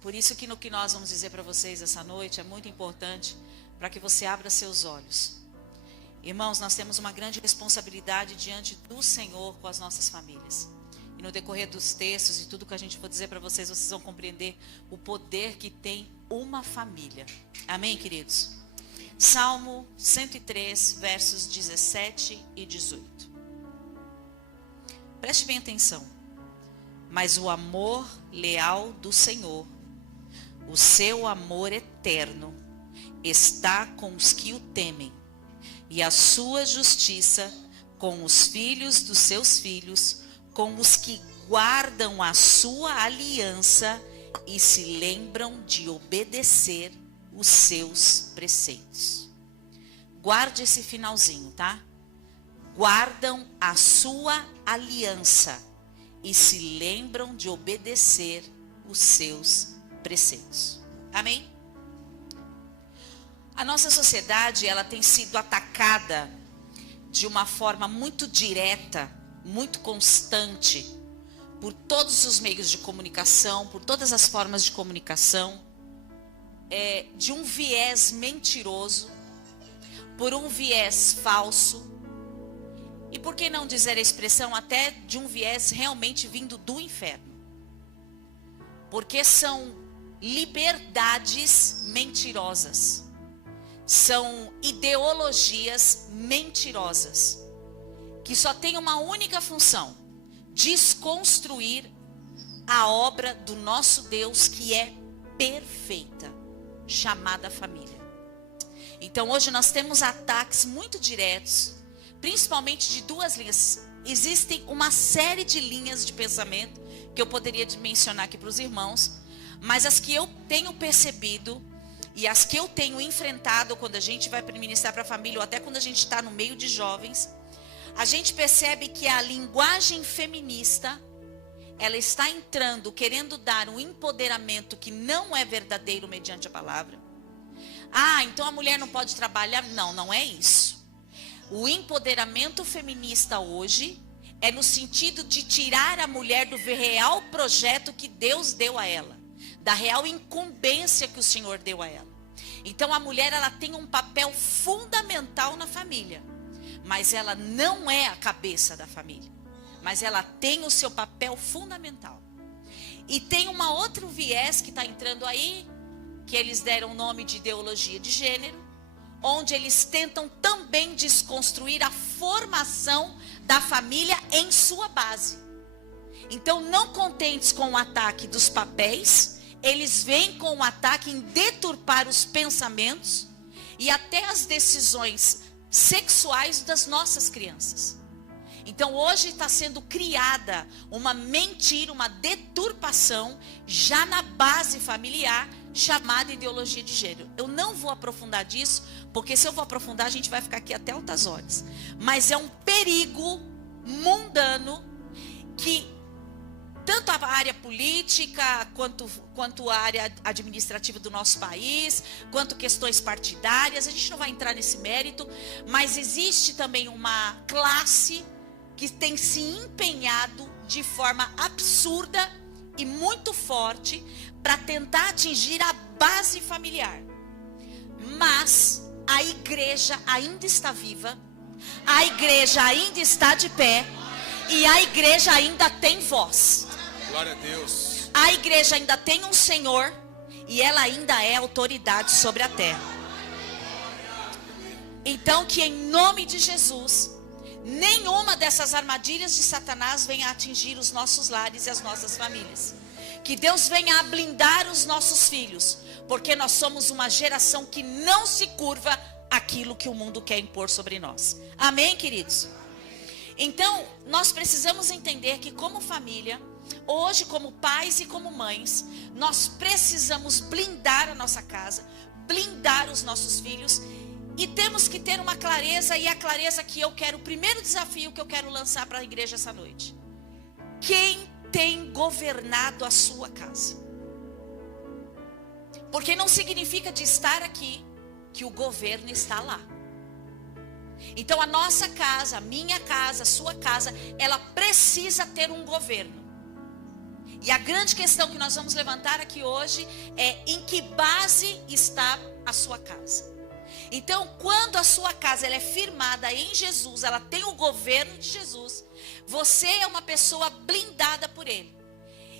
Por isso que no que nós vamos dizer para vocês essa noite é muito importante para que você abra seus olhos. Irmãos, nós temos uma grande responsabilidade diante do Senhor com as nossas famílias. E no decorrer dos textos e tudo que a gente for dizer para vocês, vocês vão compreender o poder que tem uma família. Amém, queridos? Salmo 103, versos 17 e 18. Preste bem atenção. Mas o amor leal do Senhor, o seu amor eterno, está com os que o temem, e a sua justiça com os filhos dos seus filhos, com os que guardam a sua aliança e se lembram de obedecer os seus preceitos. Guarde esse finalzinho, tá? Guardam a sua aliança e se lembram de obedecer os seus preceitos. Amém? A nossa sociedade, ela tem sido atacada de uma forma muito direta, muito constante, por todos os meios de comunicação, por todas as formas de comunicação, de um viés mentiroso, por um viés falso, e por que não dizer a expressão até de um viés realmente vindo do inferno? Porque são liberdades mentirosas, são ideologias mentirosas, que só tem uma única função: desconstruir a obra do nosso Deus, que é perfeita, chamada família. Então hoje nós temos ataques muito diretos, principalmente de duas linhas. Existem uma série de linhas de pensamento que eu poderia mencionar aqui para os irmãos, mas as que eu tenho percebido e as que eu tenho enfrentado quando a gente vai ministrar para a família, ou até quando a gente está no meio de jovens, a gente percebe que a linguagem feminista, ela está entrando, querendo dar um empoderamento que não é verdadeiro mediante a palavra. Ah, então a mulher não pode trabalhar? Não, não é isso. O empoderamento feminista hoje é no sentido de tirar a mulher do real projeto que Deus deu a ela, da real incumbência que o Senhor deu a ela. Então a mulher, ela tem um papel fundamental na família, mas ela não é a cabeça da família, mas ela tem o seu papel fundamental. E tem uma outro viés que está entrando aí, que eles deram o nome de ideologia de gênero, onde eles tentam também desconstruir a formação da família em sua base. Então, não contentes com o ataque dos papéis, eles vêm com o ataque em deturpar os pensamentos e até as decisões sexuais das nossas crianças. Então, hoje está sendo criada uma mentira, uma deturpação já na base familiar, chamada ideologia de gênero. Eu não vou aprofundar disso, porque se eu vou aprofundar, a gente vai ficar aqui até altas horas. Mas é um perigo mundano que tanto a área política, quanto a área administrativa do nosso país, quanto questões partidárias, a gente não vai entrar nesse mérito, mas existe também uma classe que tem se empenhado de forma absurda e muito forte para tentar atingir a base familiar. Mas a igreja ainda está viva, a igreja ainda está de pé e a igreja ainda tem voz. Glória a Deus. A igreja ainda tem um Senhor e ela ainda é autoridade sobre a terra. Então, que em nome de Jesus, nenhuma dessas armadilhas de Satanás venha atingir os nossos lares e as nossas famílias. Que Deus venha a blindar os nossos filhos, porque nós somos uma geração que não se curva àquilo que o mundo quer impor sobre nós. Amém, queridos? Então, nós precisamos entender que como família, hoje como pais e como mães, nós precisamos blindar a nossa casa, blindar os nossos filhos, e temos que ter uma clareza, e a clareza que eu quero, o primeiro desafio que eu quero lançar para a igreja essa noite. Quem tem governado a sua casa? Porque não significa de estar aqui que o governo está lá. Então a nossa casa, a minha casa, a sua casa, ela precisa ter um governo. E a grande questão que nós vamos levantar aqui hoje é: em que base está a sua casa? Então, quando a sua casa ela é firmada em Jesus, ela tem o governo de Jesus, você é uma pessoa blindada por Ele.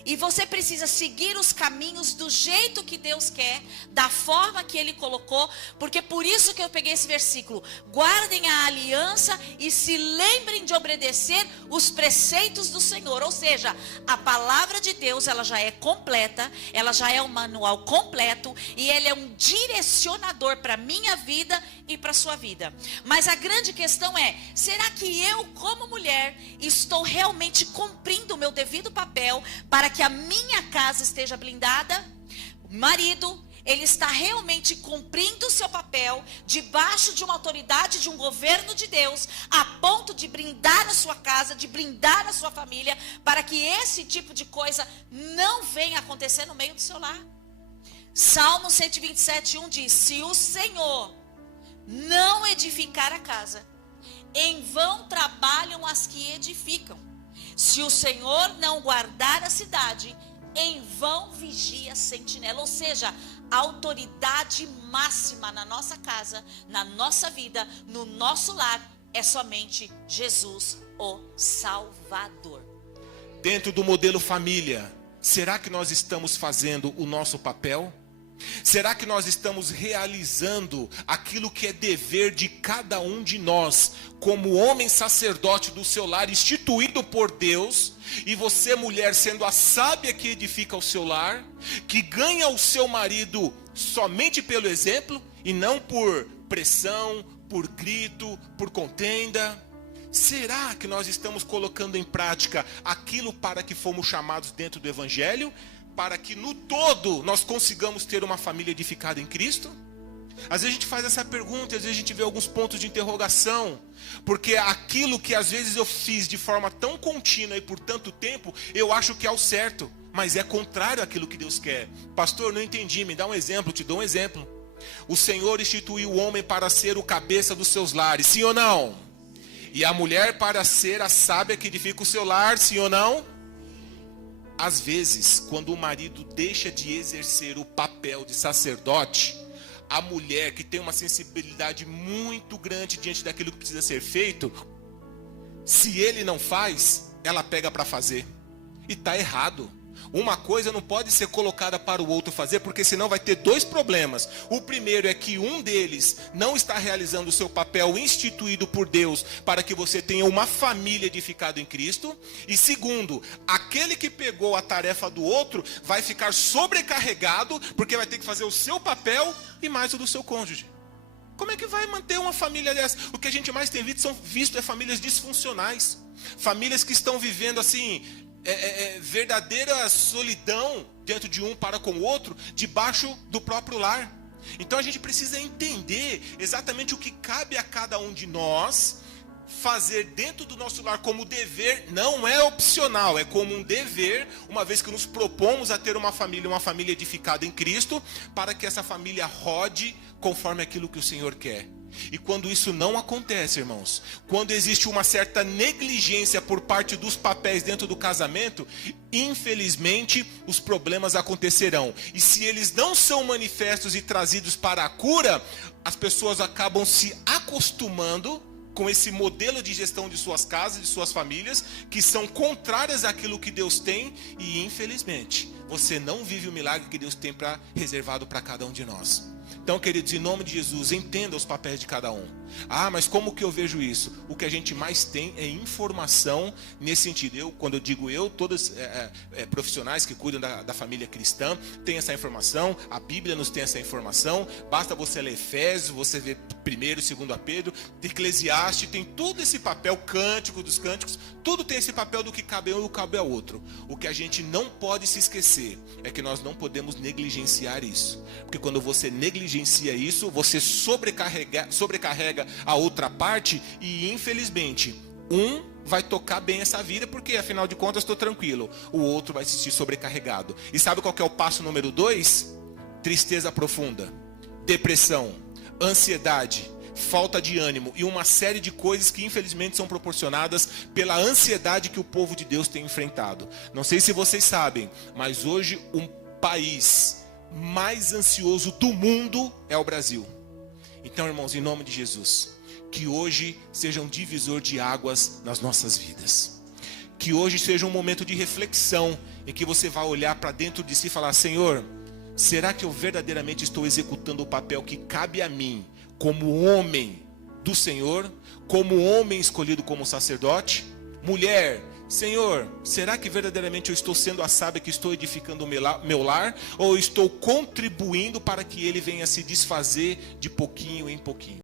E você precisa seguir os caminhos do jeito que Deus quer, da forma que Ele colocou, porque por isso que eu peguei esse versículo: guardem a aliança e se lembrem de obedecer os preceitos do Senhor. Ou seja, a palavra de Deus, ela já é completa, ela já é um manual completo, e ele é um direcionador para a minha vida e para a sua vida. Mas a grande questão é: será que eu, como mulher, estou realmente cumprindo o meu devido papel para que a minha casa esteja blindada? O marido, ele está realmente cumprindo o seu papel debaixo de uma autoridade, de um governo de Deus, a ponto de blindar a sua casa, de blindar a sua família, para que esse tipo de coisa não venha acontecer no meio do seu lar? Salmo 127:1 diz: se o Senhor não edificar a casa, em vão trabalham as que edificam. Se o Senhor não guardar a cidade, em vão vigia a sentinela. Ou seja, a autoridade máxima na nossa casa, na nossa vida, no nosso lar, é somente Jesus, o Salvador. Dentro do modelo família, será que nós estamos fazendo o nosso papel? Será que nós estamos realizando aquilo que é dever de cada um de nós, como homem sacerdote do seu lar, instituído por Deus, e você, mulher, sendo a sábia que edifica o seu lar, que ganha o seu marido somente pelo exemplo, e não por pressão, por grito, por contenda? Será que nós estamos colocando em prática aquilo para que fomos chamados dentro do Evangelho? Para que no todo nós consigamos ter uma família edificada em Cristo? Às vezes a gente faz essa pergunta, às vezes a gente vê alguns pontos de interrogação, porque aquilo que às vezes eu fiz de forma tão contínua e por tanto tempo, eu acho que é o certo, mas é contrário àquilo que Deus quer. Pastor, não entendi, me dá um exemplo. Te dou um exemplo. O Senhor instituiu o homem para ser o cabeça dos seus lares, sim ou não? E a mulher para ser a sábia que edifica o seu lar, sim ou não? Às vezes, quando o marido deixa de exercer o papel de sacerdote, a mulher, que tem uma sensibilidade muito grande diante daquilo que precisa ser feito, se ele não faz, ela pega para fazer. E está errado. Uma coisa não pode ser colocada para o outro fazer, porque senão vai ter dois problemas. O primeiro é que um deles não está realizando o seu papel instituído por Deus para que você tenha uma família edificada em Cristo. E segundo, aquele que pegou a tarefa do outro vai ficar sobrecarregado, porque vai ter que fazer o seu papel e mais o do seu cônjuge. Como é que vai manter uma família dessa? O que a gente mais tem visto é famílias disfuncionais. Famílias que estão vivendo assim... verdadeira solidão dentro de um para com o outro, debaixo do próprio lar. Então a gente precisa entender exatamente o que cabe a cada um de nós fazer dentro do nosso lar como dever. Não é opcional, é como um dever, uma vez que nos propomos a ter uma família edificada em Cristo, para que essa família rode conforme aquilo que o Senhor quer. E quando isso não acontece, irmãos, quando existe uma certa negligência por parte dos papéis dentro do casamento, infelizmente os problemas acontecerão. E se eles não são manifestos e trazidos para a cura, as pessoas acabam se acostumando com esse modelo de gestão de suas casas, de suas famílias, que são contrárias àquilo que Deus tem. E infelizmente você não vive o milagre que Deus tem reservado para cada um de nós. Então, queridos, em nome de Jesus, entenda os papéis de cada um. Ah, mas como que eu vejo isso? O que a gente mais tem é informação nesse sentido. Quando eu digo todos profissionais que cuidam da família cristã têm essa informação, a Bíblia nos tem essa informação. Basta você ler Efésios, você ver 1º, 2 Pedro, Eclesiastes, tem todo esse papel, Cântico dos Cânticos, tudo tem esse papel do que cabe a um e o que cabe ao outro. O que a gente não pode se esquecer é que nós não podemos negligenciar isso. Porque quando você negligencia isso, você sobrecarrega a outra parte e infelizmente um vai tocar bem essa vida porque afinal de contas estou tranquilo, o outro vai se sentir sobrecarregado. E sabe qual que é o passo número 2? Tristeza profunda, depressão, ansiedade, falta de ânimo e uma série de coisas que infelizmente são proporcionadas pela ansiedade que o povo de Deus tem enfrentado. Não sei se vocês sabem, mas hoje o país mais ansioso do mundo é o Brasil. Então, irmãos, em nome de Jesus, que hoje seja um divisor de águas nas nossas vidas. Que hoje seja um momento de reflexão em que você vai olhar para dentro de si e falar: Senhor, será que eu verdadeiramente estou executando o papel que cabe a mim como homem do Senhor, como homem escolhido como sacerdote? Mulher, Senhor, será que verdadeiramente eu estou sendo a sábia que estou edificando o meu lar? Ou eu estou contribuindo para que ele venha se desfazer de pouquinho em pouquinho?